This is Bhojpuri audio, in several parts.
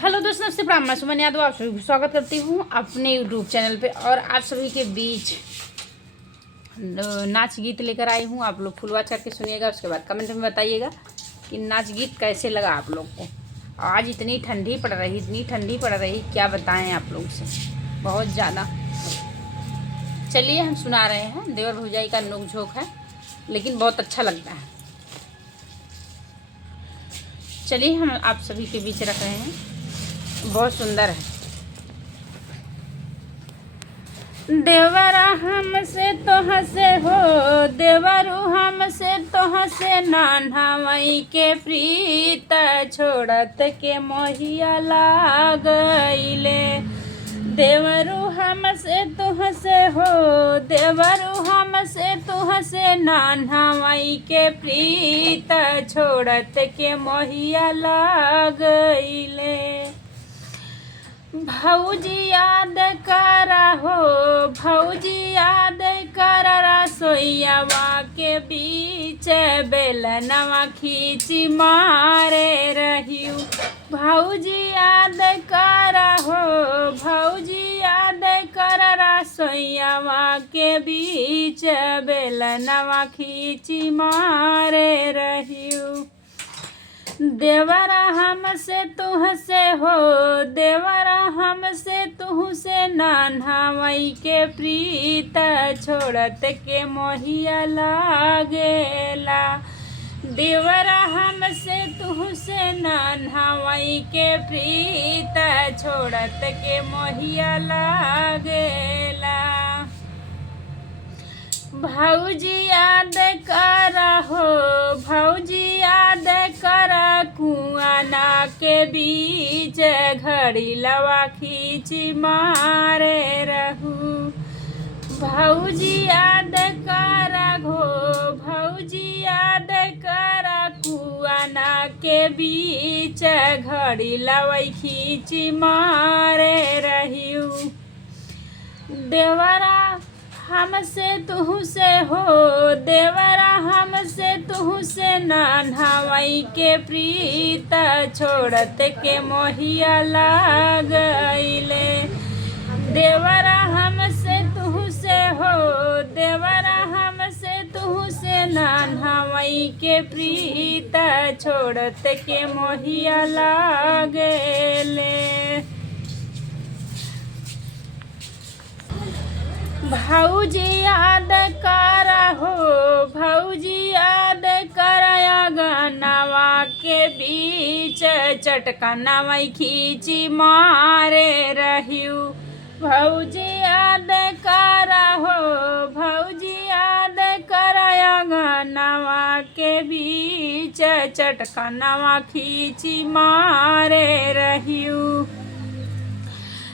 हेलो दोस्तों, नमस्ते, प्रणाम। मैं सुमन यादव आप सभी को स्वागत करती हूँ अपने यूट्यूब चैनल पे। और आप सभी के बीच नाच गीत लेकर आई हूँ। आप लोग फुल वॉच करके सुनिएगा, उसके बाद कमेंट में बताइएगा कि नाच गीत कैसे लगा आप लोग को। आज इतनी ठंडी पड़ रही, क्या बताएं आप लोग से, बहुत ज़्यादा। चलिए हम सुना रहे हैं, देवर भौजाई का नोक झोंक है, लेकिन बहुत अच्छा लगता है। चलिए हम आप सभी के बीच रख रहे हैं, बहुत सुंदर है। देवरा हमसे तो हंसे हो, देवरू हमसे तो हंसे, नान्हा मई के प्रीत छोड़त के मोहिया लागइले। देवरू हमसे तो हंसे हो, देवरू हमसे तो हंसे, नान्हा मई के प्रीत छोड़त के मोहिया लागइले। भौजी याद करा हो, भौजी याद करा, रसोईयावा के बीच बेलनवा खींची मारे रहियो। भौजी याद करा हो, भौजी याद करा, रसोईयावा के बीच बेलनवा खींची मारे रहियो। देवरा हमसे तुहसे हो, देवरा हमसे तुहसे, नान्हा मई के प्रीत छोड़त के मोहिया लागेला। देवरा हमसे तुहसे, नान्हा मई के प्रीत छोड़त के मोहिया लागेला। भौजी याद करा हो, भौजी याद करा, कुआना के बीच घड़ी लवा खींची मारे रहू। भौजी याद करा हो, भौजी याद करा, कुआना के बीच घड़ी लवई खींची मारे रहियो। देवरा हमसे तुहसे हो, देवरा हमसे तुहसे, नान्हा मई के प्रीत छोड़त के मोहिया लागइले। देवरा हमसे तुहसे हो, देवरा हमसे तुहसे, नान्हा मई के प्रीत छोड़त के मोहिया लागेले। भौजी याद करा हो, भौजी याद करा, गनावा के बीच चटकनवा खींची मारे रहियो। भौजी याद करा हो, भौजी याद करा, गनावा के बीच चटकनवा खींची मारे रहियो।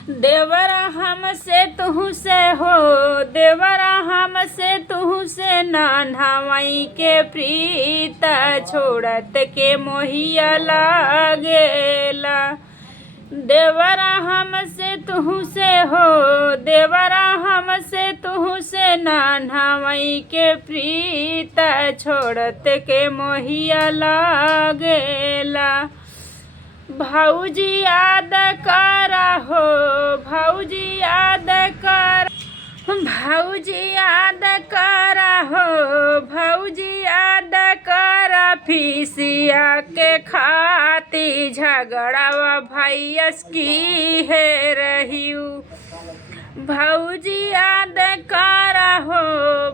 देवरा हमसे तुहसे हो, देवरा हमसे तुहसे, नान्हा मई के प्रीत छोड़त के मोहिया लागेला। देवरा हमसे तुहसे हो, देवरा हमसे तुहसे, नान्हा मई के प्रीत छोड़त के मोहिया लागेला। भौजी याद करा हो, भौजी याद कर, भौजी याद करा हो, भौजी याद करा, फीसिया के खाती झगड़ावा भैयस की है रहियो। भौजी याद करा हो,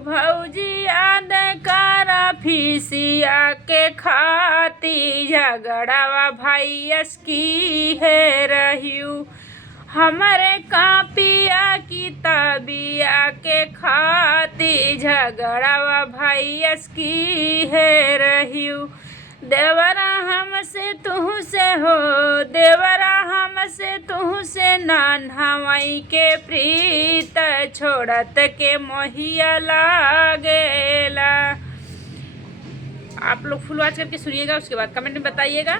भौजी याद करा, फीसिया के खाती झगड़ावा भैयस की है रहियो। हमारे कापिया किताबिया के खाती झगड़ावा भैयस की है रहियो। देवरा हमसे तुहसे हो, देवरा हमसे तुहसे, नान्हा मई के प्रीत छोड़त के मोहिया लागेला। आप लोग फुल वॉच करके सुनिएगा, उसके बाद कमेंट में बताइएगा।